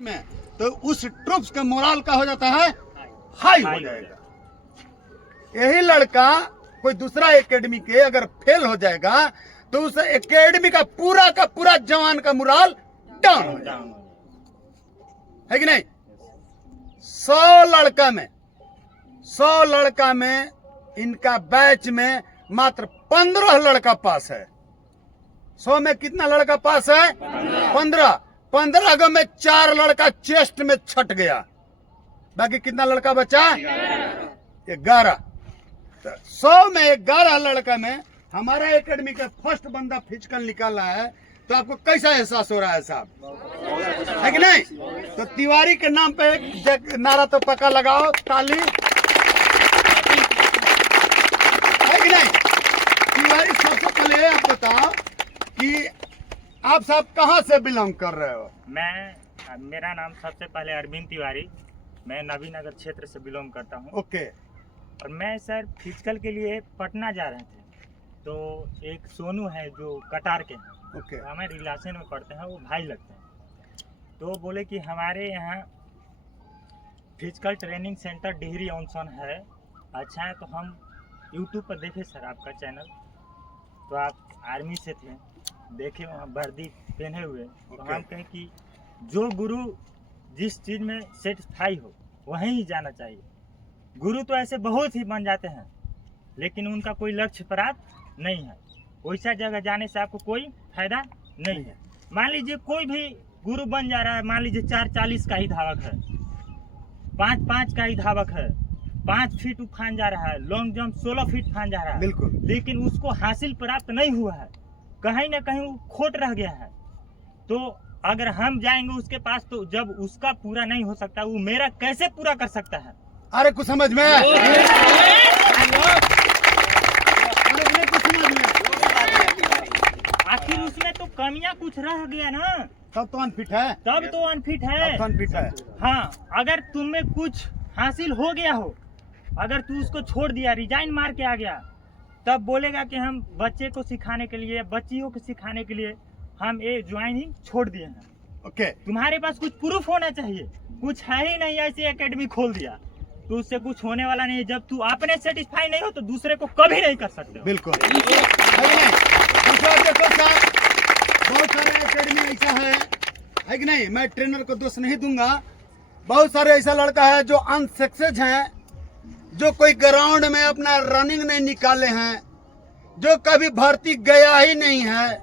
में तो उस ट्रुप्स का मोरल का हो जाता है हाई हो जाएगा। यही लड़का कोई दूसरा एकेडमी के अगर फेल हो जाएगा तो उस एकेडमी का पूरा जवान का मोरल डाउन हो जाएगा, है कि नहीं। 100 लड़का में इनका बैच में मात्र 15 लड़का पास है। 100 में कितना लड़का पास है? 15 गो में 4 लड़का चेस्ट में छट गया, बाकी कितना लड़का बचा? 11। तो 100 में 11 लड़का में हमारा एकेडमी का फर्स्ट बंदा फिजिकल निकाला है, तो आपको कैसा एहसास हो रहा है साहब, है कि नहीं? तो तिवारी के नाम पे एक नारा तो पक्का लगाओ, ताली, है कि नहीं? तिवारी, सबसे पहले आप बताओ कि आप साहब कहाँ से बिलोंग कर रहे हो? मेरा नाम सबसे पहले अरविंद तिवारी, मैं नवीनगर क्षेत्र से बिलोंग करता हूँ। ओके। और मैं सर फिजिकल के लिए पटना जा रहे थे, तो एक सोनू है जो कटार के हैं, ओके। हमें रिलेशन में पढ़ते हैं, वो भाई लगते हैं। तो बोले कि हमारे यहाँ फिजिकल ट्रेनिंग सेंटर डिहरी ऑनसन है, अच्छा है। तो हम यूट्यूब पर देखे सर आपका चैनल, तो आप आर्मी से थे, देखे वहाँ वर्दी पहने हुए, तो हम कहें कि जो गुरु जिस चीज़ में सेटिस्फाई हो वहीं ही जाना चाहिए। गुरु तो ऐसे बहुत ही बन जाते हैं, लेकिन उनका कोई लक्ष्य प्राप्त नहीं है। वैसा जगह जाने से आपको कोई फायदा नहीं है। मान लीजिए कोई भी गुरु बन जा रहा है, मान लीजिए 4:40 का ही धावक है, 5:05 का ही धावक है, 5 फीट उफान जा रहा है, लॉन्ग जंप 16 फीट फान जा रहा है, बिल्कुल, लेकिन उसको हासिल प्राप्त नहीं हुआ है, कहीं ना कहीं वो खोट रह गया है। तो अगर हम जाएंगे उसके पास, तो जब उसका पूरा नहीं हो सकता, वो मेरा कैसे पूरा कर सकता है? अरे कुछ समझ में? आखिर उसमें तो कमियां कुछ रह गया ना, तब तो अनफिट है, तब तो अनफिट है। अनफिट है। हाँ, अगर तुम में कुछ हासिल हो गया हो, अगर तू उसको छोड़ दिया, रिजाइन मार के आ गया, तब बोलेगा कि हम बच्चे को सिखाने के लिए, बच्चियों को सिखाने के लिए हम ये ज्वाइनिंग छोड़ दिए हैं। ओके। तुम्हारे पास कुछ प्रूफ होना चाहिए, कुछ है ही नहीं, ऐसे एकेडमी खोल दिया तो उससे कुछ होने वाला नहीं। जब तू अपने सेटिस्फाई नहीं हो तो दूसरे को कभी नहीं कर सकते हो। बिल्कुल, है कि नहीं? दूसरा देखो साहब, बहुत सारे एकेडमी ऐसा है कि नहीं, मैं ट्रेनर को दोष नहीं दूंगा, बहुत सारे ऐसा लड़का है जो अनसक्सेस हैं, जो कोई ग्राउंड में अपना रनिंग नहीं निकाले हैं, जो कभी भर्ती गया ही नहीं है,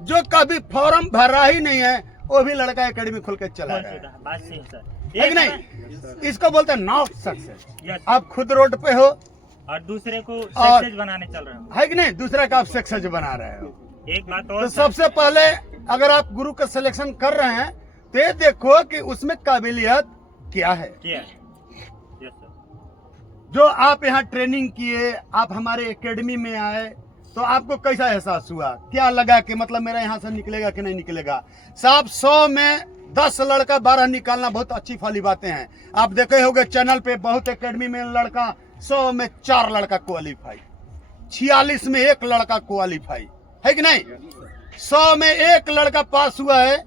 जो कभी फॉर्म भरा ही नहीं है, वो भी लड़का एकेडमी खोल के चला रहा है, बात सही सर, है कि नहीं? इसको बोलते हैं नॉट सक्सेस। आप खुद रोड पे हो और दूसरे को सक्सेस बनाने चल रहे हो, है कि नहीं? दूसरे का आप सक्सेस बना रहे हो। एक बात और, तो सबसे पहले अगर आप गुरु का सिलेक्शन कर रहे हैं तो ये देखो कि उसमें काबिलियत क्या है। जो आप यहाँ ट्रेनिंग किए, आप हमारे एकेडमी में आए, तो आपको कैसा एहसास हुआ? क्या लगा कि मतलब मेरा यहाँ से निकलेगा कि नहीं निकलेगा? साहब 100 में 10 लड़का 12 निकालना बहुत अच्छी वाली बातें हैं। आप देखे होंगे चैनल पे, बहुत एकेडमी में लड़का 100 में 4 लड़का क्वालिफाई, 46 में 1 लड़का क्वालिफाई, है कि नहीं? 100 में 1 लड़का पास हुआ है,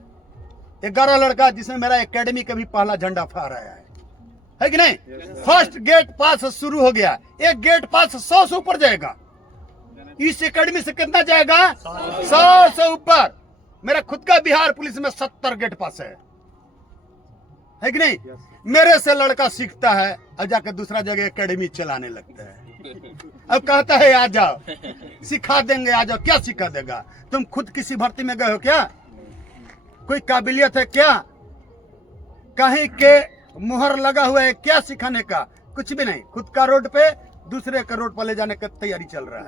11 लड़का जिसमें मेरा एकेडमी का भी पहला झंडा फहराया है कि नहीं? फर्स्ट गेट पास शुरू हो गया, एक गेट पास 100 से ऊपर जाएगा। इस एकेडमी से कितना जाएगा? 100 से ऊपर। मेरा खुद का बिहार पुलिस में 70 गेट पास है कि नहीं? मेरे से लड़का सीखता है और जाकर दूसरा जगह एकेडमी चलाने लगता है। अब कहता है आ जाओ सिखा देंगे, आ जाओ। क्या सिखा देगा? तुम खुद किसी भर्ती में गए हो क्या? कोई काबिलियत है क्या? कहीं के मुहर लगा हुआ है क्या सिखाने का? कुछ भी नहीं। खुद का रोड पे दूसरे का रोड पर ले जाने की तैयारी चल रहा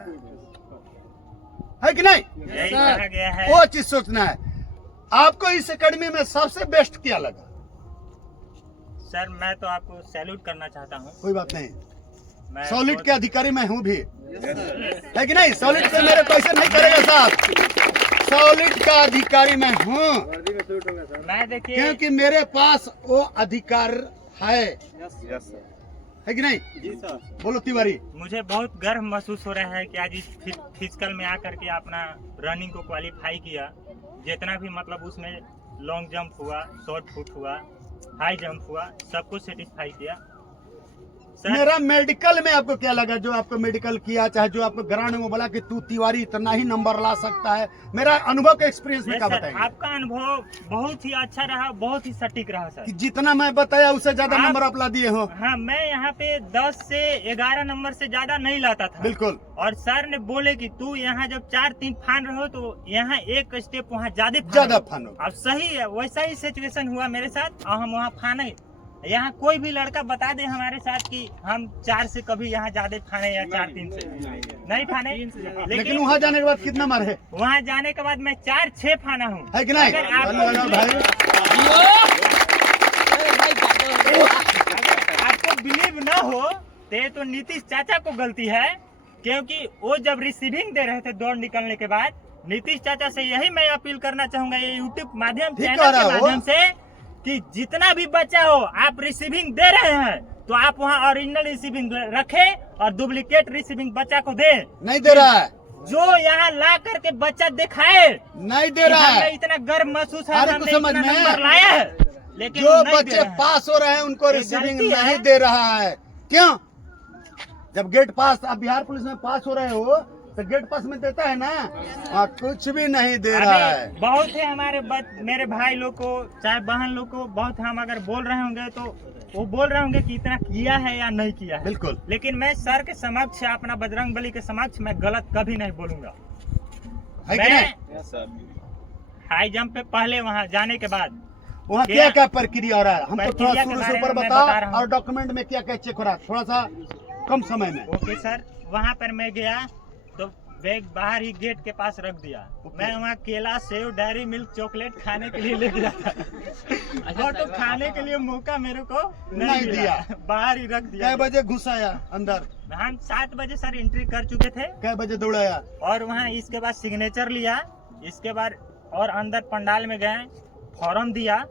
है कि नहीं? वो चीज सोचना है। आपको इस एकेडमी में सबसे बेस्ट क्या लगा? सर मैं तो आपको सैल्यूट करना चाहता हूँ। कोई बात नहीं, सॉलिड के अधिकारी मैं हूँ भी, है कि नहीं? सॉलिड पे मेरे पैसे नहीं करेगा साहब, सॉलिड का अधिकारी मैं हूँ। मैं देखिए, क्योंकि मेरे पास वो अधिकार है कि नहीं? जी सर। बोलो तिवारी। मुझे बहुत गर्व महसूस हो रहा है कि आज इस फिजिकल में आकर के अपना रनिंग को क्वालिफाई किया। जितना भी मतलब उसमें लॉन्ग जंप हुआ, शॉर्ट पुट हुआ, हाई जंप हुआ, सबको सेटिस्फाई किया सर। मेरा मेडिकल में आपको क्या लगा, जो आपको मेडिकल किया, चाहे जो आपको ग्राउंड में बोला कि तू तिवारी इतना ही नंबर ला सकता है, मेरा अनुभव के एक्सपीरियंस में यस क्या सर, बताएंगे? आपका अनुभव बहुत ही अच्छा रहा, बहुत ही सटीक रहा सर। कि जितना मैं बताया उससे ज्यादा आप- नंबर आप ला दिए हो। हाँ, मैं यहाँ पे 10 से 11 नंबर से ज्यादा नहीं लाता था। बिल्कुल। और सर ने बोले कि तू यहाँ जब 4-3 फान रहो तो यहाँ एक स्टेप वहाँ ज्यादा ज्यादा फन हो। अब सही है, वैसा ही सिचुएशन हुआ मेरे साथ और हम वहाँ फाने। यहाँ कोई भी लड़का बता दे हमारे साथ कि हम 4 से कभी यहाँ ज्यादा फाने या 4-3 से नहीं फाने, लेकिन वहाँ जाने के बाद कितना नंबर है? वहाँ जाने के बाद मैं 4-6 फाना हूँ। है कि नहीं? अगर आपको बिलीव न हो तो नीतीश चाचा को गलती है, क्योंकि वो जब रिसीविंग दे रहे थे दौड़ निकलने के बाद, नीतीश चाचा से यही मैं अपील करना चाहूंगा ये यूट्यूब माध्यम ठीक चैनल कह रहा के हो। माध्यम से कि जितना भी बच्चा हो आप रिसीविंग दे रहे हैं तो आप वहाँ ओरिजिनल रिसीविंग रखे और डुप्लीकेट रिसीविंग बच्चा को दे। नहीं दे रहा है, जो यहाँ ला करके बच्चा दिखाए नहीं दे रहा कि हमने है। इतना गर्व महसूस है, अरे हमने कुछ समझ इतना में नंबर लाया है, लेकिन जो वो नहीं दे बच्चे रहे हैं। पास हो रहे हैं उनको ये रिसीविंग गलती है। नहीं दे रहा है। क्यों? जब गेट पास, आप बिहार पुलिस में पास हो रहे हो तो गेट पास में देता है ना, कुछ भी नहीं दे रहा अभी है। बहुत है हमारे मेरे भाई लोग को, चाहे बहन लोग को, बहुत हम अगर बोल रहे होंगे तो वो बोल रहे होंगे कि इतना किया है या नहीं किया है। बिल्कुल। लेकिन मैं सर के समक्ष, अपना बजरंग बली के समक्ष मैं गलत कभी नहीं बोलूंगा। है कि नहीं? हाई जंप पे पहले वहाँ जाने के बाद वहाँ क्या क्या प्रक्रिया हो रहा है, हमको थोड़ा प्रक्रिया के शुरू से बारे ऊपर में मैं बताओ, बता रहा हूँ। और डॉक्यूमेंट में क्या क्या चेक हो रहा है, थोड़ा सा कम समय में। ओके सर, वहाँ पर मैं गया तो बैग बाहर ही गेट के पास रख दिया। मैं वहाँ केला, सेव, डेयरी मिल्क, चॉकलेट खाने के लिए ले गया था और तो खाने के लिए मौका मेरे को नहीं दिया, बाहर ही रख दिया। कै बजे घुसाया अंदर? हम 7 बजे सर एंट्री कर चुके थे कै बजे दौड़ाया? और वहाँ इसके बाद सिग्नेचर लिया, इसके बाद और अंदर पंडाल में गए, फॉर्म दिया,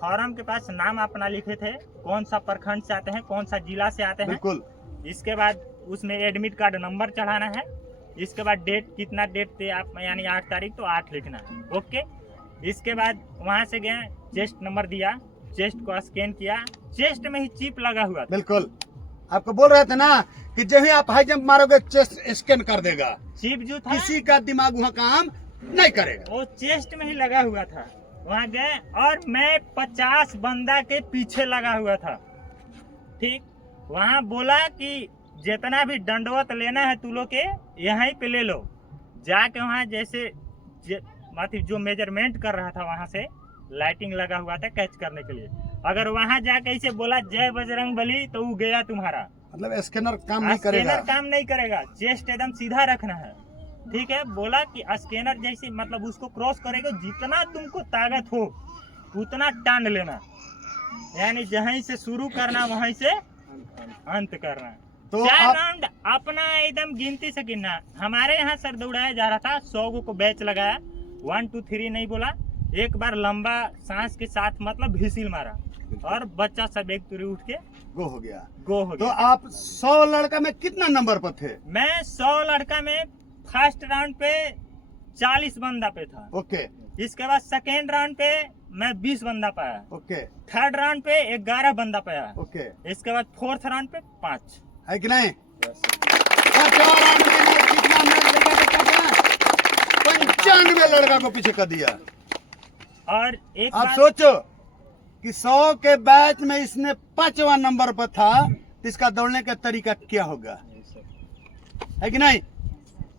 फॉर्म के पास नाम अपना लिखे थे, कौन सा प्रखंड से आते हैं, कौन सा जिला से आते हैं। बिल्कुल। इसके बाद उसमें एडमिट कार्ड नंबर चढ़ाना है, इसके बाद डेट, कितना डेट थे आप, यानी 8 तारीख तो 8 लिखना है। ओके, इसके बाद वहाँ से गए, चेस्ट नंबर दिया, चेस्ट को स्कैन किया, चेस्ट में ही चिप लगा हुआ था। बिल्कुल, आपको बोल रहे थे ना कि जब ही आप हाई जंप मारोगे चेस्ट स्कैन कर देगा, चिप जो था किसी का दिमाग वहाँ काम नहीं करेगा। वो चेस्ट में ही लगा हुआ था। वहाँ गए और मैं 50 बंदा के पीछे लगा हुआ था। ठीक, वहाँ बोला कि जितना भी दंडवत लेना है तू लोग के यहीं पे ले लो। जाके वहाँ जैसे मतलब जो मेजरमेंट कर रहा था, वहाँ से लाइटिंग लगा हुआ था कैच करने के लिए। अगर वहाँ जाके ऐसे बोला जय बजरंग बली तो वो गया तुम्हारा, मतलब स्कैनर काम नहीं करेगा। स्कैनर काम नहीं करेगा, चेस्ट एकदम सीधा रखना है। ठीक है, बोला कि स्कैनर जैसे मतलब उसको क्रॉस करेगा, जितना तुमको ताकत हो उतना टांड लेना, यानी जहीं से शुरू करना वहीं से अंत करना। तो 4 राउंड अपना एकदम गिनती से गिनना। हमारे यहाँ सर दौड़ाया जा रहा था, 100 को बैच लगाया, 1 2 3 नहीं बोला, एक बार लंबा सांस के साथ मतलब व्हिसिल मारा और बच्चा सब एक तुरी उठ के गो हो गया। गो हो तो गया। आप 100 लड़का में कितना नंबर पर थे? मैं 100 लड़का में फर्स्ट राउंड पे 40 बंदा पे था। ओके। इसके बाद सेकेंड राउंड पे मैं 20 बंदा पाया। ओके। थर्ड राउंड पे 11 बंदा पाया। ओके। इसके बाद फोर्थ राउंड पे 5। है कि नहीं? पांचवा राउंड में कितना लड़का को काटा? 95 लड़का को पीछे कर दिया। और एक आप बात, सोचो कि 100 के बैच में इसने 5वां नंबर पर था, तो इसका दौड़ने का तरीका क्या होगा? है कि नहीं?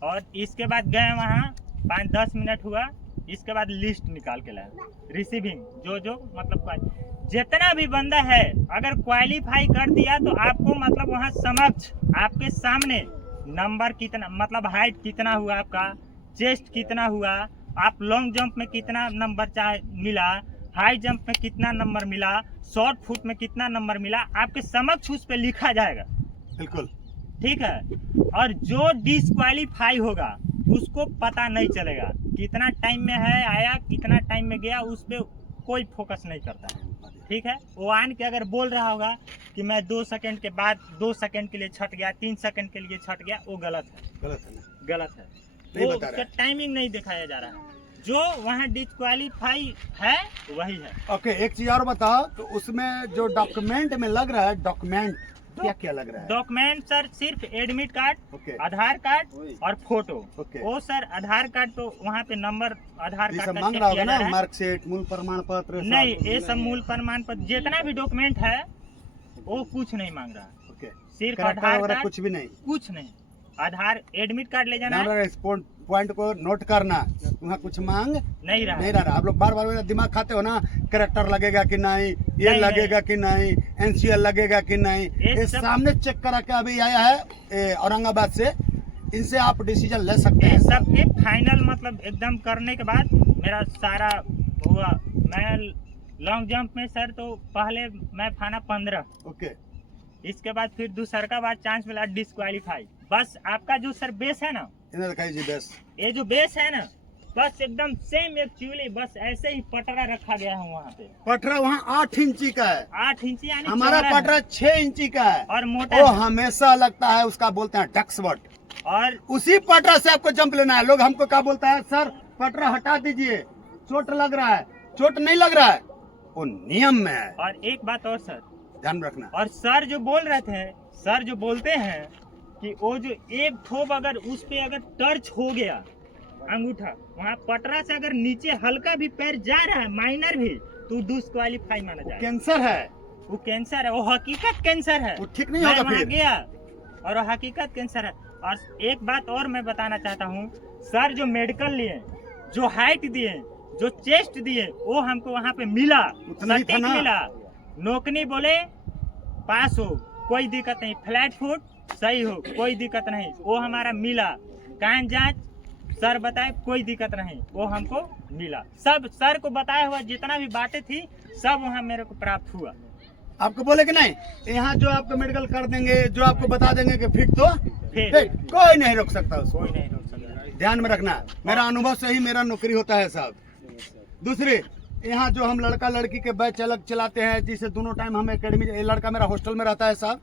और इसके बाद गए वहाँ 5-10 मिनट हुआ, इसके बाद लिस्ट निकाल के लाया रिसीविंग, जो मतलब जितना भी बंदा है अगर क्वालिफाई कर दिया तो आपको मतलब वहाँ समक्ष आपके सामने नंबर कितना, मतलब हाइट कितना हुआ आपका, चेस्ट कितना हुआ, आप लॉन्ग जंप में कितना नंबर चाहे मिला, हाई जंप में कितना नंबर मिला, शॉर्ट फुट में कितना नंबर मिला, आपके समक्ष उस पर लिखा जाएगा। बिल्कुल। ठीक है, और जो डिस्क्वालीफाई होगा उसको पता नहीं चलेगा कितना टाइम में है आया, कितना टाइम में गया, उस पर कोई फोकस नहीं करता है। ठीक है, वो आन के अगर बोल रहा होगा कि मैं 2 सेकंड के बाद 2 सेकंड के लिए छट गया, 3 सेकंड के लिए छट गया, वो गलत है, गलत है ना? गलत है। नहीं वो बता रहा उसका है। टाइमिंग नहीं दिखाया जा रहा है। जो वहाँ डिस्क्वालीफाई है वही है। ओके, एक चीज और बताओ, तो उसमें जो डॉक्यूमेंट में लग रहा है, डॉक्यूमेंट क्या क्या लग रहा है? डॉक्यूमेंट सर सिर्फ एडमिट कार्ड, ओके, आधार कार्ड और फोटो। ओके। वो सर आधार कार्ड तो वहाँ पे नंबर आधार ये कार्ड सब का मांग चेक रहा किया होगा जा ना, रहा है। मार्कशीट, मूल प्रमाण पत्र? नहीं, ये सब मूल प्रमाण पत्र जितना भी डॉक्यूमेंट है वो कुछ नहीं मांग रहा। ओके, सिर्फ कैरेक्टर आधार वगैरह कार्ड, कुछ भी नहीं? कुछ नहीं। आधार एडमिट कार्ड ले जाना है, इस पॉइंट को नोट करना, वहाँ कुछ मांग नहीं रहा नहीं रहा। आप लोग बार बार दिमाग खाते हो ना, कैरेक्टर लगेगा कि नहीं, ये नहीं, लगेगा कि नहीं, एनसीएल लगेगा कि नहीं। ये सामने चेक करा के अभी आया है औरंगाबाद से, इनसे आप डिसीजन ले सकते हैं। सबके फाइनल मतलब एकदम करने के बाद मेरा सारा हुआ। मैं लॉन्ग जंप में सर तो पहले मैं फाना 15, ओके, इसके बाद फिर दूसरा का बाद चांस मिला डिस्क्वालीफाई। बस आपका जो सर बेस है ना, इन्हें दिखाई जी बेस, ये जो बेस है ना, बस एकदम सेम एक्चुअली बस ऐसे ही पटरा रखा गया है वहाँ पे। पटरा वहाँ 8 इंची का है, 8 इंची यानी हमारा चौड़ा है पटरा 6 इंची का है और मोटा वो है। हमेशा लगता है, उसका बोलते हैं डक्सवर्ट। और उसी पटरा से आपको जंप लेना है। लोग हमको क्या बोलता है, सर पटरा हटा दीजिए, चोट लग रहा है। चोट नहीं लग रहा है, वो नियम में है, और एक बात और सर, ध्यान रखना। और सर जो बोल रहे थे, सर जो बोलते हैं कि वो जो एक ठोप अगर उस पे अगर टच हो गया अंगूठा, वहाँ पटरा से अगर नीचे हल्का भी पैर जा रहा है, माइनर भी, तो डिस्क्वालीफाई माना जाए। कैंसर है, वो कैंसर है, वो हकीकत कैंसर है। वो ठीक नहीं होगा मैं वहाँ फिर। गया और वो हकीकत कैंसर है। और एक बात और मैं बताना चाहता हूँ, सर जो मेडिकल लिए, जो हाइट दिए, जो चेस्ट दिए, वो हमको वहाँ पे मिला, उतना ही था सटीक ना। मिला। नौकरी बोले पास हो, कोई दिक्कत नहीं, फ्लैट फुट सही हो, कोई दिक्कत नहीं, वो हमारा मिला। कान जांच सर बताए, कोई दिक्कत नहीं, वो हमको मिला। सब सर को बताया हुआ जितना भी बातें थी सब वहाँ मेरे को प्राप्त हुआ। आपको बोले कि नहीं, यहाँ जो आपको मेडिकल कर देंगे, जो आपको बता देंगे कि फिट तो फिर फिट, कोई नहीं रोक सकता उसको। कोई नहीं रोक सकता। ध्यान में रखना, मेरा अनुभव से ही मेरा नौकरी होता है साहब। दूसरे, यहाँ जो हम लड़का लड़की के बैच अलग चलाते हैं, जिसे दोनों टाइम हम एकेडमी, ये लड़का मेरा हॉस्टल में रहता है साहब,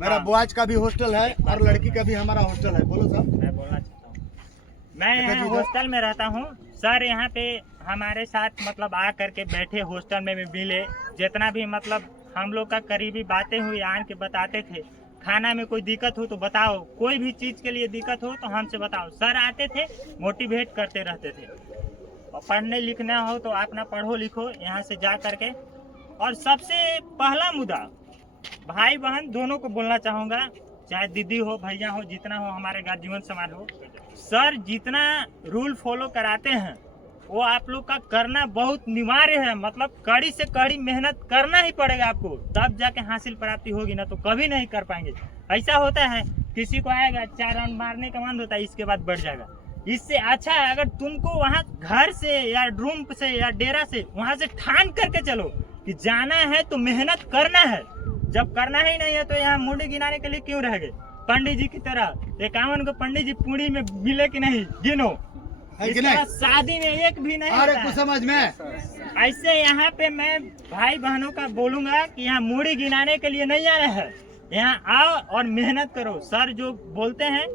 मेरा हाँ। बॉयज का भी हॉस्टल है और लड़की का भी हमारा हॉस्टल है। बोलो साहब। मैं बोलना चाहता हूँ, मैं यहाँ हॉस्टल में रहता हूँ सर। यहाँ पे हमारे साथ मतलब आ करके बैठे, हॉस्टल में भी मिले, जितना भी मतलब हम लोग का करीबी बातें हुई, आन के बताते थे। खाना में कोई दिक्कत हो तो बताओ, कोई भी चीज़ के लिए दिक्कत हो तो हमसे बताओ। सर आते थे, मोटिवेट करते रहते थे। और पढ़ने लिखना हो तो अपना पढ़ो लिखो यहाँ से जा करके। और सबसे पहला मुद्दा, भाई बहन दोनों को बोलना चाहूँगा, चाहे दीदी हो, भैया हो, जितना हो, हमारे गार्जियन समाज हो, सर जितना रूल फॉलो कराते हैं वो आप लोग का करना बहुत अनिवार्य है। मतलब कड़ी से कड़ी मेहनत करना ही पड़ेगा आपको, तब जाके हासिल प्राप्ति होगी, ना तो कभी नहीं कर पाएंगे। ऐसा होता है किसी को आएगा 4 राउंड मारने का मन होता है, इसके बाद बढ़ जाएगा। इससे अच्छा है अगर तुमको वहाँ घर से या रूम से या डेरा से वहाँ से ठान करके चलो कि जाना है तो मेहनत करना है। जब करना ही नहीं है तो यहाँ मुंडी गिनाने के लिए क्यों रह गए? पंडित जी की तरह 51 को पंडित जी पूरी में मिले कि नहीं, गिनो। है कि नहीं? शादी में एक भी नहीं अरे होता कुछ है। समझ में। ऐसे यहाँ पे मैं भाई बहनों का बोलूंगा कि यहाँ मूड़ी गिनाने के लिए नहीं आना है, यहाँ आओ और मेहनत करो। सर जो बोलते हैं,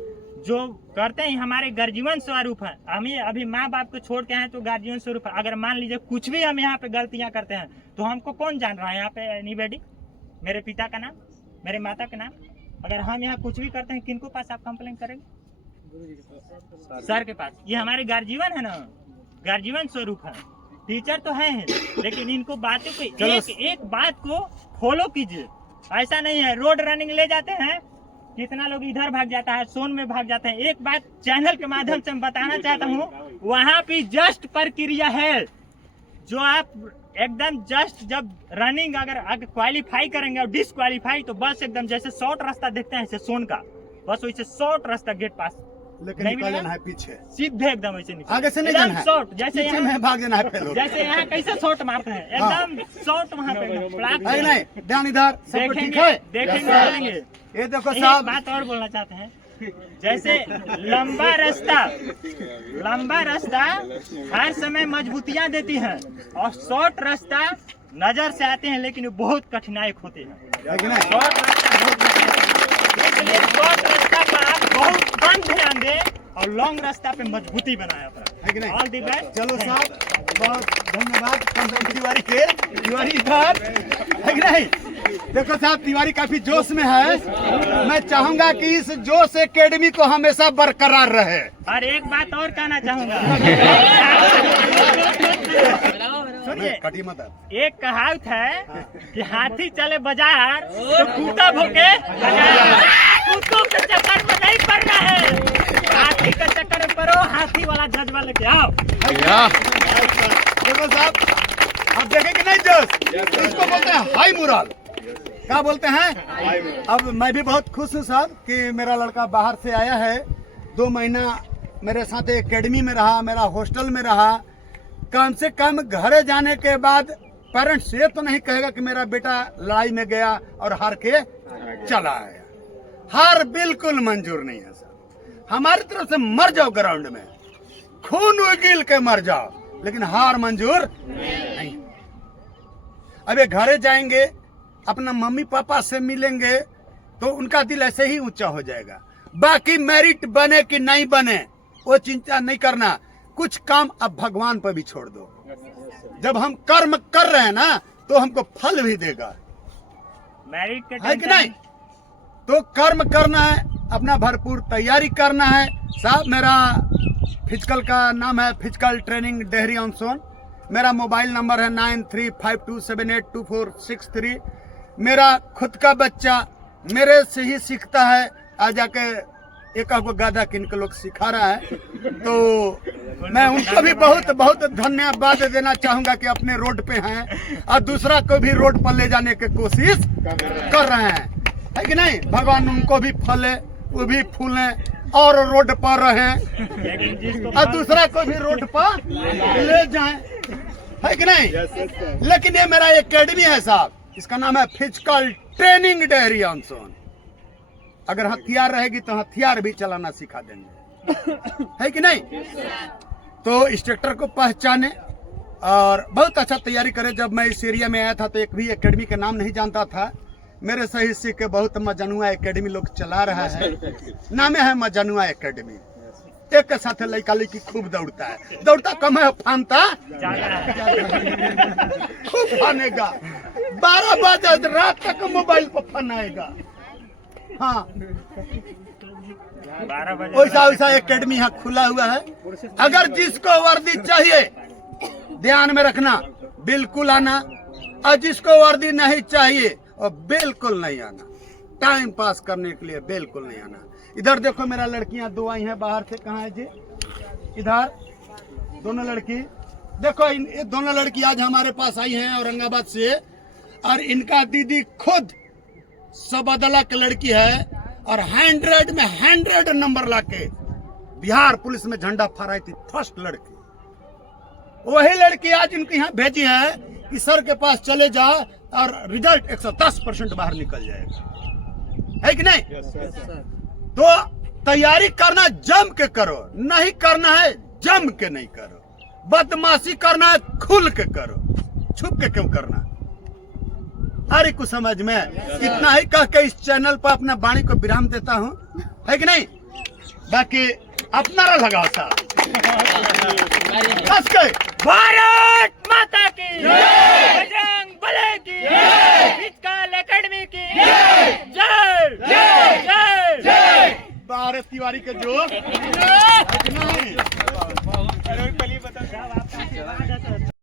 जो करते हैं, हमारे गार्जियन स्वरूप है। हम ये अभी माँ बाप को छोड़ के आए तो गार्जियन स्वरूप है। अगर मान लीजिए कुछ भी हम यहाँ पे गलतियाँ करते हैं तो हमको कौन जान रहा है? यहाँ पे एनीबॉडी, मेरे पिता का नाम, मेरे माता का नाम। अगर हम यहाँ कुछ भी करते हैं, किनको पास आप कंप्लेन करेंगे? सर के पास। ये हमारे गार्जियन है ना, गार्जियन स्वरूप है। टीचर तो है ही, लेकिन इनको बातों को एक बात को फॉलो कीजिए। ऐसा नहीं है रोड रनिंग ले जाते हैं, कितना लोग इधर भाग जाता है, सोन में भाग जाते हैं। एक बात चैनल के माध्यम से मैं बताना चाहता हूँ, वहाँ पे जस्ट प्रक्रिया है। जो आप एकदम जस्ट जब रनिंग अगर क्वालिफाई करेंगे और डिसक्वालीफाई, तो बस एकदम जैसे शॉर्ट रास्ता देखते हैं ऐसे सोन का, बस वैसे शॉर्ट रास्ता गेट पास, लेकिन निकल जाना है पीछे, सीधे एकदम ऐसे निकल, आगे से नहीं जाना है, शॉर्ट जैसे पीछे यहाँ में भाग जाना है पहले। जैसे यहाँ कैसे शॉर्ट मारते हैं, एकदम शॉर्ट वहाँ पे प्लाट है नहीं? ध्यान इधर, सब ठीक देखेंगे है? देखेंगे Yes, sir। देखेंगे। ये देखो एक साहब, बात और बोलना चाहते हैं, जैसे लंबा रास्ता हर समय मजबूतियां देती है, और शॉर्ट रास्ता नजर से आते हैं लेकिन बहुत कठिनाई होती है। है कि नहीं? शॉर्ट रास्ता बहुत कठिनाई, इसलिए शॉर्ट रास्ता पर आप बहुत कम ध्यान दें और लॉन्ग रास्ता पे मजबूती बनाया अपना। है कि नहीं? All the best. चलो साहब, बहुत धन्यवाद कंचन तिवारी के। तिवारी इधर, है कि नहीं? देखो साहब, तिवारी काफी जोश में है। मैं चाहूंगा कि इस जोश एकेडमी को हमेशा बरकरार रहे। और एक बात और कहना चाहूंगा, सुनिए, कटी मत आप। एक कहावत है कि हाथी चले बाजार तो कूटा भोके बाजार। कुत्तों के चक्कर में नहीं पड़ना है, हाथी के चक्कर में पड़ो, हाथी वाला जज्बा लेके आओ। देखो साहब, आप देखें कि नहीं जोश, इसको बोलते हैं हाई मोरल। क्या बोलते हैं? अब मैं भी बहुत खुश हूँ साहब कि मेरा लड़का बाहर से आया है। 2 महीना मेरे साथ एकेडमी में रहा, मेरा हॉस्टल में रहा। कम से कम घरे जाने के बाद पेरेंट्स ये तो नहीं कहेगा कि मेरा बेटा लड़ाई में गया और हार के चला आया। हार बिल्कुल मंजूर नहीं है साहब। हमारी तरफ से मर जाओ ग्राउंड में, खून उगील के मर जाओ, लेकिन हार मंजूर नहीं। अबे घरे जाएंगे, अपना मम्मी पापा से मिलेंगे तो उनका दिल ऐसे ही ऊंचा हो जाएगा। बाकी मेरिट बने कि नहीं बने वो चिंता नहीं करना। कुछ काम अब भगवान पर भी छोड़ दो। जब हम कर्म कर रहे हैं ना तो हमको फल भी देगा, मैरिट के है कि नहीं? तो कर्म करना है, अपना भरपूर तैयारी करना है साहब। मेरा फिजिकल का नाम है फिजिकल ट्रेनिंग डेहरी ऑन सोन। मेरा मोबाइल नंबर है 9352782463। मेरा खुद का बच्चा मेरे से ही सीखता है। आ जाके एक को गाधा किन के लोग सिखा रहा है, तो मैं उनको भी बहुत बहुत धन्यवाद देना चाहूंगा कि अपने रोड पे हैं और दूसरा को भी रोड पर ले जाने की कोशिश कर रहे हैं, है कि नहीं? भगवान उनको भी फले, वो भी फूले और रोड पर रहें और दूसरा को भी रोड पर ले जाएं, है कि नहीं? लेकिन ये मेरा एकेडमी है साहब, इसका नाम है फिजिकल ट्रेनिंग डेहरी ऑन सोन। अगर हथियार रहेगी तो हथियार भी चलाना सिखा देंगे, है कि नहीं? तो इंस्ट्रक्टर को पहचाने और बहुत अच्छा तैयारी करे। जब मैं इस एरिया में आया था तो एक भी एकेडमी का नाम नहीं जानता था। मेरे सही सीख के बहुत मजनुआ एकेडमी लोग चला रहा है। नामे है मजनुआ एकेडमी। एक के साथ लड़का लड़की खूब दौड़ता है, दौड़ता कम है, फानता खूब फानेगा। 12 बजे रात तक मोबाइल पर फनाएगा। हाँ, 12 बजे वैसा वैसा एकेडमी यहाँ खुला हुआ है। अगर जिसको वर्दी चाहिए ध्यान में रखना, बिल्कुल आना, और जिसको वर्दी नहीं चाहिए और बिल्कुल नहीं आना। टाइम पास करने के लिए बिल्कुल नहीं आना। इधर देखो, मेरा लड़कियां 2 आई हैं बाहर से। कहाँ है जी? इधर दोनों लड़की देखो। ये दोनों लड़की आज हमारे पास आई हैं औरंगाबाद से, और इनका दीदी खुद सबदला की लड़की है और 100 में 100 नंबर लाके बिहार पुलिस में झंडा फहराई थी, फर्स्ट लड़की। वही लड़की आज इनकी यहाँ भेजी है कि सर के पास चले जाओ और रिजल्ट 110% बाहर निकल जाएगा, है कि नहीं? तो तैयारी करना जम के करो, नहीं करना है जम के नहीं करो। बदमाशी करना है खुल के करो, छुप के क्यों करना? अरे कुछ समझ में। इतना ही कह के इस चैनल पर अपना वाणी को विराम देता हूँ, है कि नहीं? बाकी अपना लगाओ साहब। भारत माता की बजरंग बली की फिजिकल एकेडमी की जय जय जय। भारत तिवारी के जो